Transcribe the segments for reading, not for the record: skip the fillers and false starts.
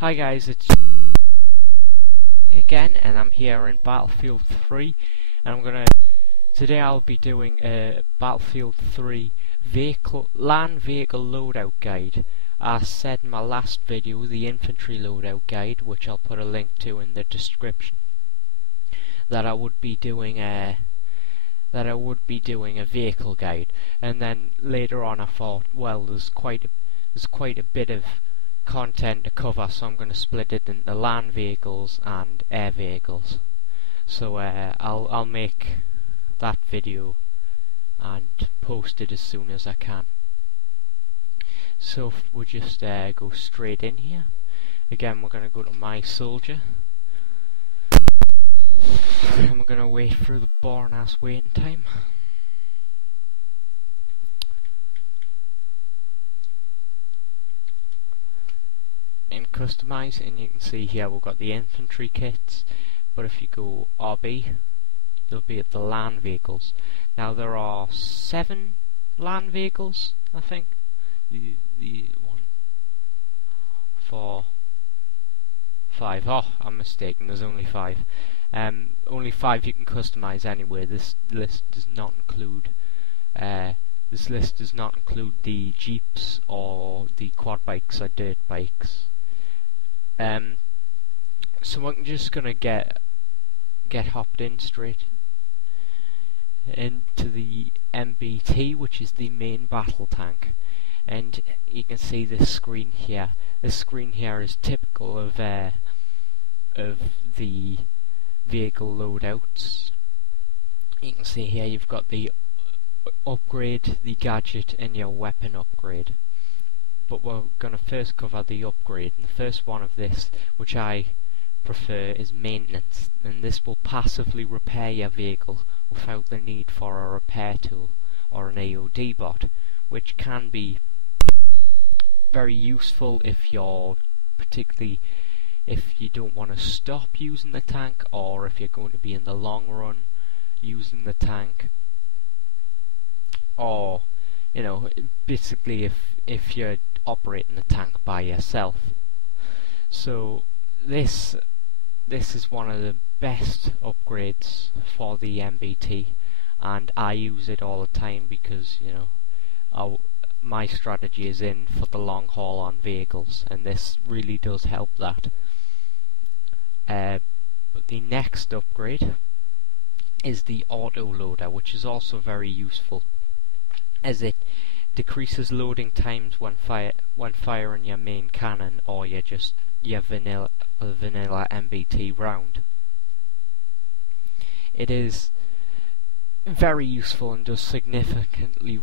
Hi guys, it's again, and I'm here in Battlefield 3, and today I'll be doing a Battlefield 3 land vehicle loadout guide. As said in my last video, the infantry loadout guide, which I'll put a link to in the description, that I would be doing a vehicle guide, and then later on I thought, well, there's quite a bit of content to cover, so I'm going to split it into land vehicles and air vehicles. So I'll make that video and post it as soon as I can. So we'll just go straight in here. Again, we're going to go to my soldier, and we're going to wait through the boring ass waiting time. In customize, and you can see here we've got the infantry kits, but if you go RB, you'll be at the land vehicles. Now there are 7 land vehicles, I think. The 1, 4, 5. Oh, I'm mistaken. There's only 5. Only 5 you can customize anyway. This list does not include the jeeps or the quad bikes or dirt bikes. So I'm just gonna get hopped in straight into the MBT, which is the main battle tank, and you can see this screen here. This screen here is typical of the vehicle loadouts. You can see here you've got the upgrade, the gadget, and your weapon upgrade. But we're going to first cover the upgrade, and the first one of this, which I prefer, is maintenance, and this will passively repair your vehicle without the need for a repair tool or an AOD bot, which can be very useful if particularly if you don't want to stop using the tank, or if you're going to be in the long run using the tank, or basically if you're operating the tank by yourself. So this is one of the best upgrades for the MBT, and I use it all the time because my strategy is in for the long haul on vehicles, and this really does help that. But the next upgrade is the auto loader, which is also very useful, as it decreases loading times when firing your main cannon or your vanilla MBT round. It is very useful and does significantly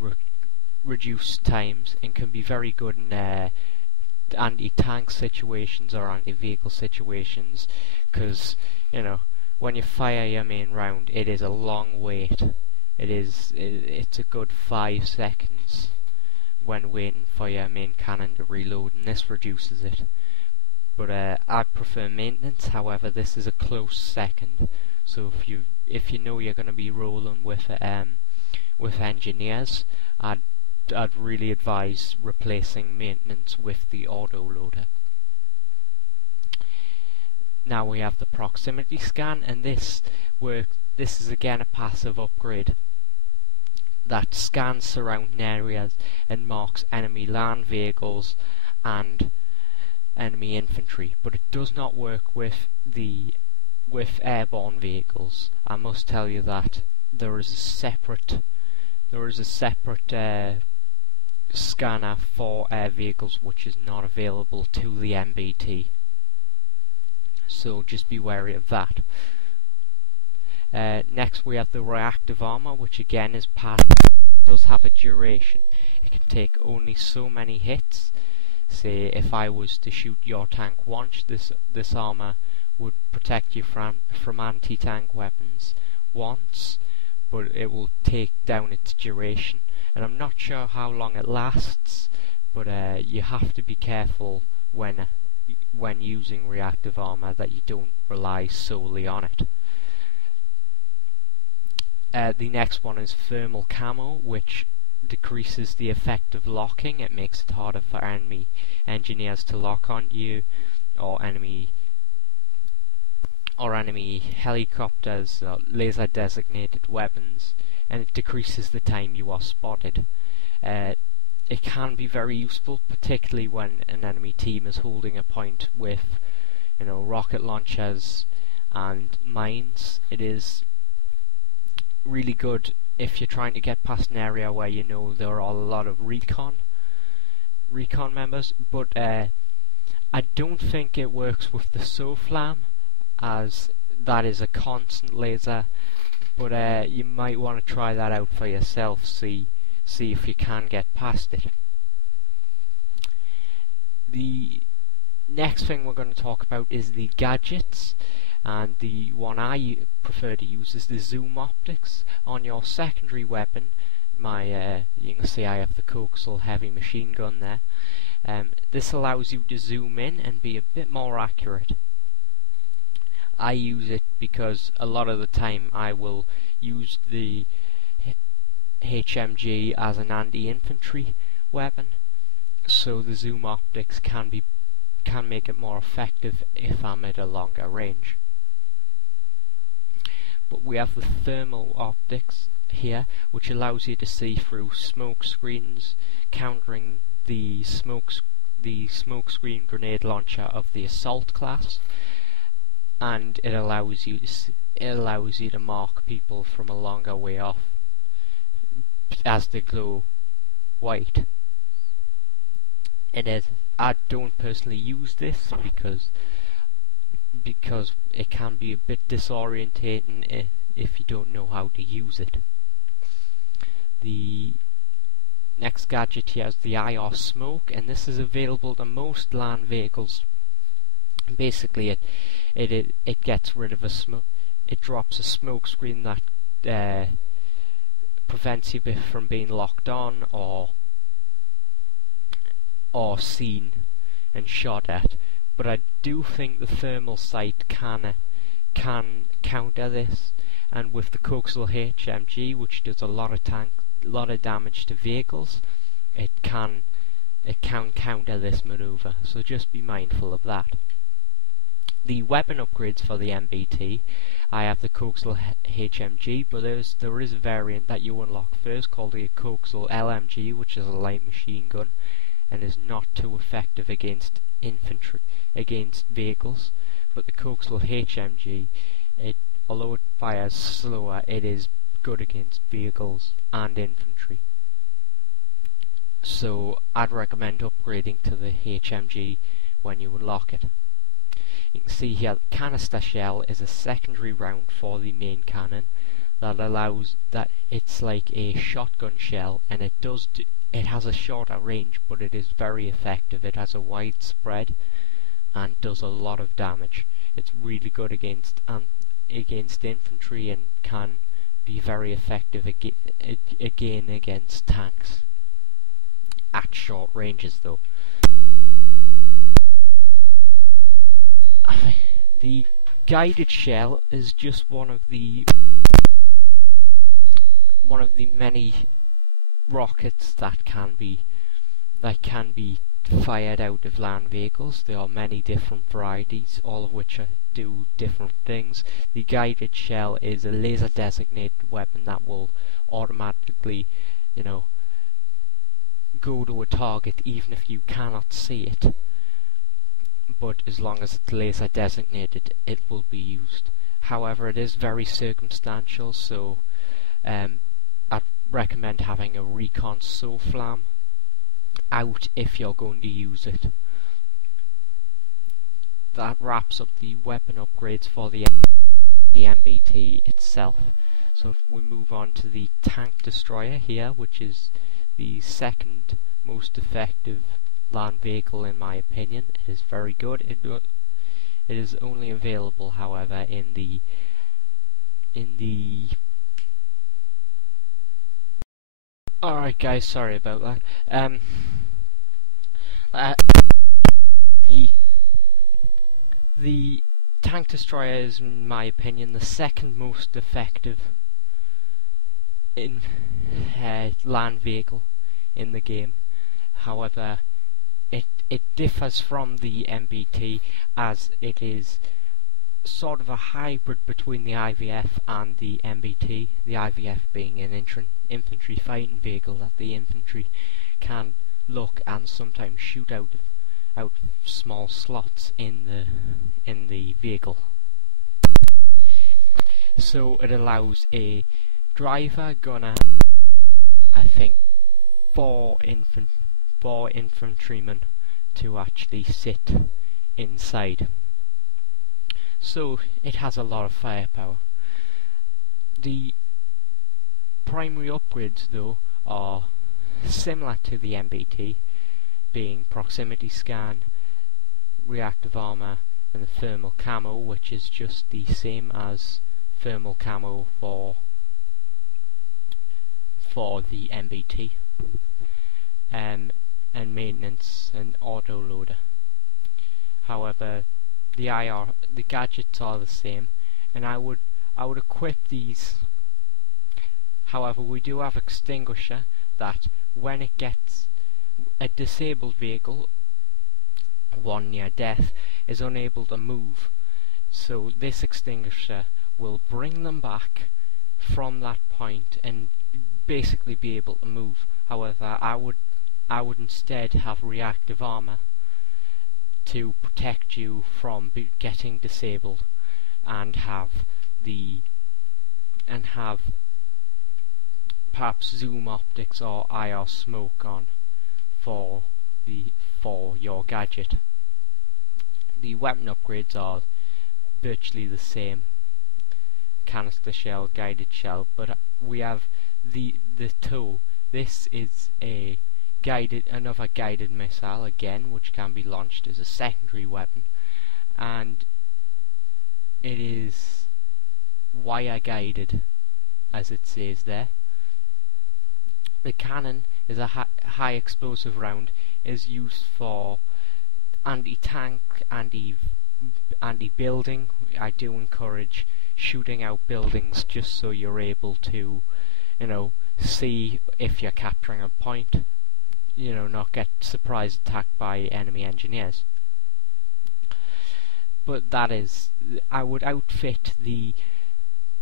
reduce times, and can be very good in anti-tank situations or anti-vehicle situations, because when you fire your main round, it is a long wait. It's a good 5 seconds when waiting for your main cannon to reload, and this reduces it. But I prefer maintenance. However, this is a close second. So if you know you're going to be rolling with engineers, I'd really advise replacing maintenance with the auto loader. Now we have the proximity scan, and this is again a passive upgrade that scans surrounding areas and marks enemy land vehicles and enemy infantry, but it does not work with airborne vehicles. I must tell you that there is a separate scanner for air vehicles which is not available to the MBT, so just be wary of that. Next we have the reactive armor, which again is passive. It does have a duration. It can take only so many hits. Say if I was to shoot your tank once, this armor would protect you from anti-tank weapons once, but it will take down its duration, and I'm not sure how long it lasts, but you have to be careful when using reactive armor that you don't rely solely on it. The next one is thermal camo, which decreases the effect of locking. It makes it harder for enemy engineers to lock onto you, or enemy helicopters, laser designated weapons, and it decreases the time you are spotted. It can be very useful, particularly when an enemy team is holding a point with, rocket launchers and mines. It is really good if you're trying to get past an area where there are a lot of recon members, but I don't think it works with the SOFLAM, as that is a constant laser, but you might want to try that out for yourself, see if you can get past it. The next thing we're going to talk about is the gadgets, and the one I prefer to use is the zoom optics on your secondary weapon. You can see I have the coaxial heavy machine gun there. This allows you to zoom in and be a bit more accurate. I use it because a lot of the time I will use the HMG as an anti-infantry weapon, so the zoom optics can make it more effective if I'm at a longer range. But we have the thermal optics here, which allows you to see through smoke screens, countering the smoke screen grenade launcher of the assault class, and it allows you to mark people from a longer way off as they glow white. I don't personally use this because it can be a bit disorientating if you don't know how to use it. The next gadget here is the IR smoke, and this is available to most land vehicles. Basically, it gets rid of it drops a smoke screen that prevents you from being locked on or seen and shot at. But I do think the thermal sight can counter this, and with the coaxial HMG, which does a lot of damage to vehicles, it can counter this maneuver. So just be mindful of that. The weapon upgrades for the MBT, I have the coaxial HMG, but there is a variant that you unlock first called the coaxial LMG, which is a light machine gun and is not too effective against vehicles. But the coaxial HMG, although it fires slower, it is good against vehicles and infantry. So I'd recommend upgrading to the HMG when you unlock it. You can see here the canister shell is a secondary round for the main cannon that it's like a shotgun shell, and it has a shorter range, but it is very effective. It has a wide spread and does a lot of damage. It's really good against infantry and can be very effective again against tanks at short ranges though. The guided shell is just one of the many rockets that can be fired out of land vehicles. There are many different varieties, all of which do different things. The guided shell is a laser designated weapon that will automatically, go to a target even if you cannot see it. But as long as it's laser designated, it will be used. However, it is very circumstantial, so I'd recommend having a recon SOFLAM out if you're going to use it. That wraps up the weapon upgrades for the MBT itself. So if we move on to the tank destroyer here, which is the second most effective land vehicle in my opinion. It is very good. It is only available, however, in the Alright guys, sorry about that. The tank destroyer is, in my opinion, the second most effective in land vehicle in the game. However, it differs from the MBT as it is sort of a hybrid between the IVF and the MBT. The IVF being an infantry fighting vehicle that the infantry can look and sometimes shoot out small slots in the vehicle. So it allows a driver, gunner, I think four infantrymen to actually sit inside. So it has a lot of firepower. The primary upgrades though are similar to the MBT, being proximity scan, reactive armor, and the thermal camo, which is just the same as thermal camo for the MBT, and maintenance and auto loader. However, the gadgets are the same, and I would equip these. However, we do have extinguisher that when it gets a disabled vehicle, one near death, is unable to move. So this extinguisher will bring them back from that point and basically be able to move. However, I would instead have reactive armor to protect you from getting disabled, and have perhaps zoom optics or IR smoke on for your gadget. The weapon upgrades are virtually the same: canister shell, guided shell, but we have the tow. This is another guided missile again, which can be launched as a secondary weapon, and it is wire guided, as it says there. The cannon is a high explosive round, is used for anti-tank, anti-building. I do encourage shooting out buildings just so you're able to, see if you're capturing a point, not get surprise attacked by enemy engineers. But that is, I would outfit the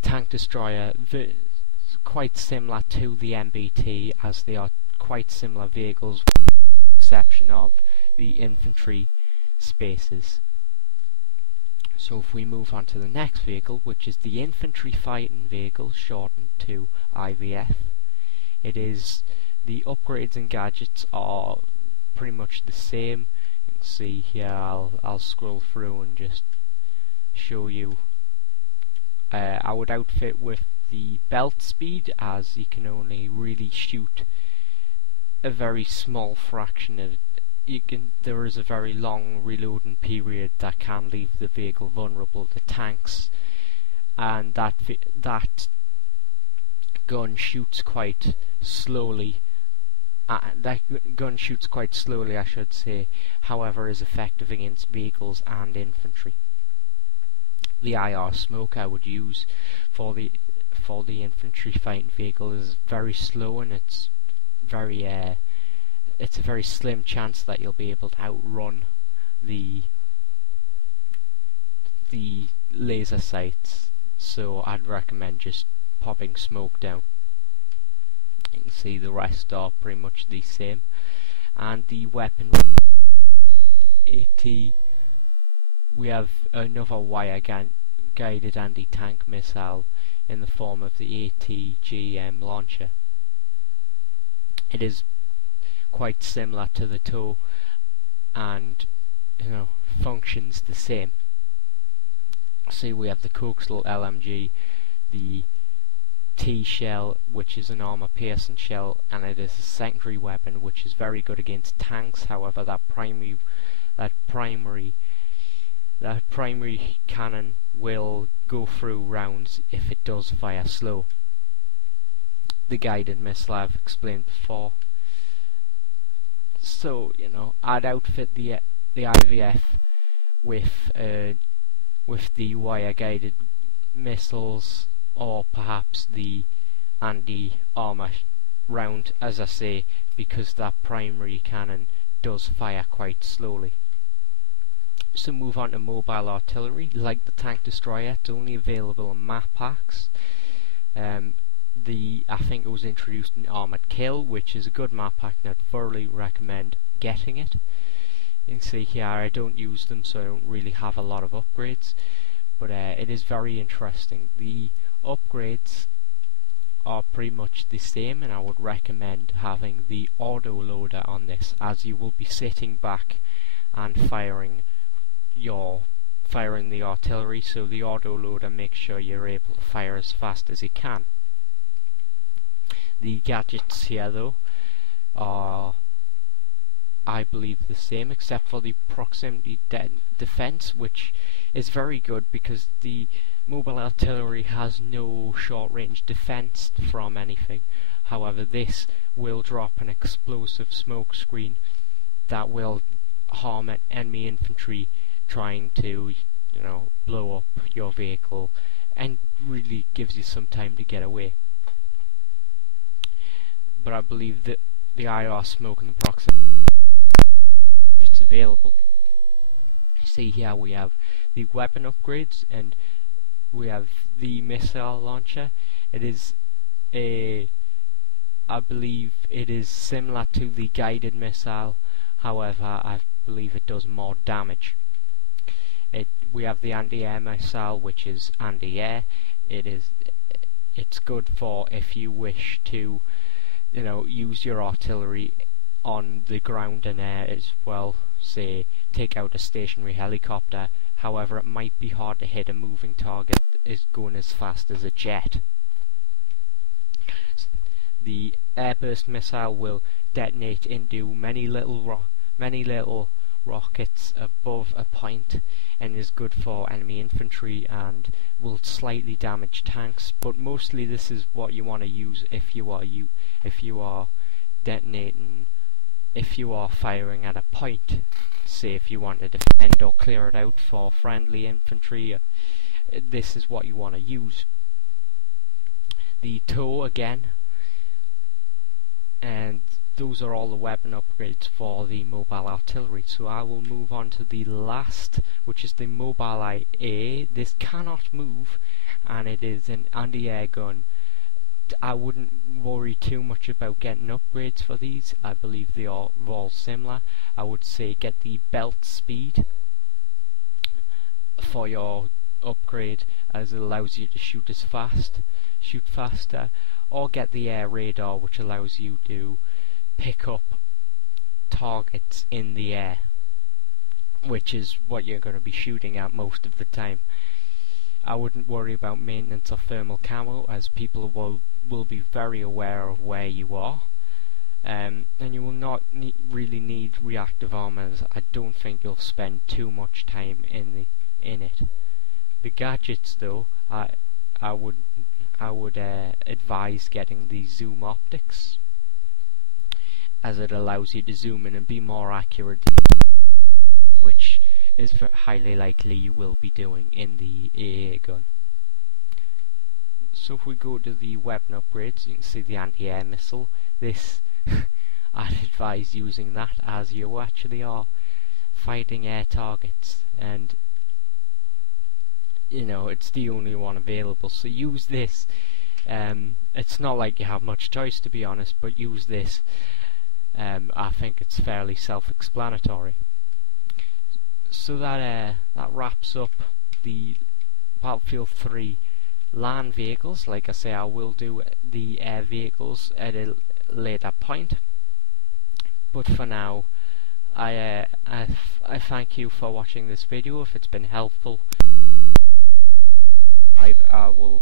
tank destroyer quite similar to the MBT, as they are quite similar vehicles, with the exception of the infantry spaces. So if we move on to the next vehicle, which is the infantry fighting vehicle, shortened to IVF, the upgrades and gadgets are pretty much the same. You can see here, I'll scroll through and just show you. I would outfit with the belt speed, as you can only really shoot a very small fraction of it. There is a very long reloading period that can leave the vehicle vulnerable to tanks, and that gun shoots quite slowly. That gun shoots quite slowly, I should say. However, is effective against vehicles and infantry. The IR smoke I would use for the infantry fighting vehicle is very slow, and it's a very slim chance that you'll be able to outrun the laser sights. So I'd recommend just popping smoke down. You can see the rest are pretty much the same. And the weapon AT, we have another wire guided anti-tank missile in the form of the ATGM launcher. It is quite similar to the TOW, and functions the same. See, we have the coaxial LMG, the T shell, which is an armor piercing shell, and it is a secondary weapon which is very good against tanks. However, that primary cannon will go through rounds if it does fire slow. The guided missile I've explained before. So I'd outfit the IVF with the wire guided missiles, or perhaps the anti-armor round, as I say, because that primary cannon does fire quite slowly. So move on to mobile artillery. Like the tank destroyer, it's only available in map packs. I think it was introduced in Armored Kill, which is a good map pack, and I'd thoroughly recommend getting it. You can see here I don't use them, so I don't really have a lot of upgrades, but it is very interesting. The upgrades are pretty much the same, and I would recommend having the auto loader on this, as you will be sitting back and firing the artillery, so the auto loader makes sure you're able to fire as fast as you can. The gadgets here though are, I believe, the same, except for the proximity defense, which is very good because the mobile artillery has no short-range defense from anything. However, this will drop an explosive smoke screen that will harm enemy infantry trying to, blow up your vehicle, and really gives you some time to get away. But I believe that the IR smoke and the proximity, it's available. See here we have the weapon upgrades, and we have the missile launcher. It is I believe it is similar to the guided missile, however I believe it does more damage. We have the anti-air missile, which is anti-air. It's good for if you wish to use your artillery on the ground and air as well, say take out a stationary helicopter. However, it might be hard to hit a moving target that is going as fast as a jet. The airburst missile will detonate into many little rockets above a point, and is good for enemy infantry and will slightly damage tanks, but mostly this is what you want to use if you are detonating, if you are firing at a point. Say if you want to defend or clear it out for friendly infantry, this is what you want to use. The tow again, and those are all the weapon upgrades for the mobile artillery. So I will move on to the last, which is the mobile IA. This cannot move, and it is an anti-air gun. I wouldn't worry too much about getting upgrades for these. I believe they are all similar. I would say get the belt speed for your upgrade, as it allows you to shoot faster, or get the air radar, which allows you to pick up targets in the air, which is what you're going to be shooting at most of the time. I wouldn't worry about maintenance of thermal camo, as people will be very aware of where you are, and you will not really need reactive armor, as I don't think you'll spend too much time in it. The gadgets though, I would advise getting the zoom optics, as it allows you to zoom in and be more accurate, which is highly likely you will be doing in the AA gun. So if we go to the weapon upgrades, you can see the anti-air missile. This I'd advise using that, as you actually are fighting air targets, and it's the only one available, so use this. It's not like you have much choice, to be honest, but use this. I think it's fairly self-explanatory. So that wraps up the Battlefield 3 land vehicles. Like I say, I will do the air vehicles at a later point, but for now I thank you for watching this video. If it's been helpful, I will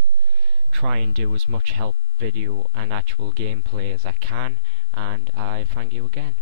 try and do as much help video and actual gameplay as I can, and I thank you again.